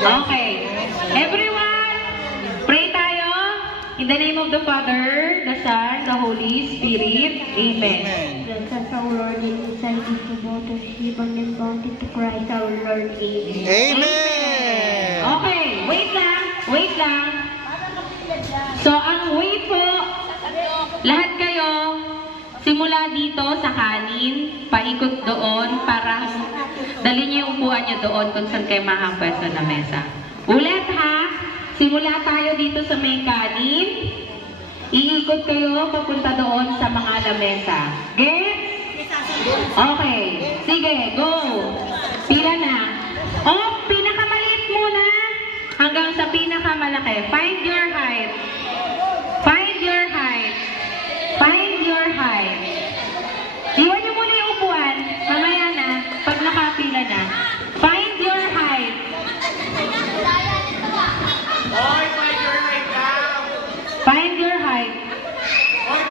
Okay. Everyone, pray tayo. In the name of the Father, the Son, the Holy Spirit. Amen. Bless us, our Lord, and incite us to go to receive and bounty to Christ our Lord. Amen. Amen! Okay, wait lang. Wait lang. So, ang way po, lahat kayo, simula dito sa kanin, paikot doon para dali niyo yung upuan niyo doon kung saan kayo makapwesto na mesa. Ulit ha, simula tayo dito sa may kanin, iikot kayo papunta doon sa mga lamesa. Get? Okay, sige, go. Pila na. Oh, pinaka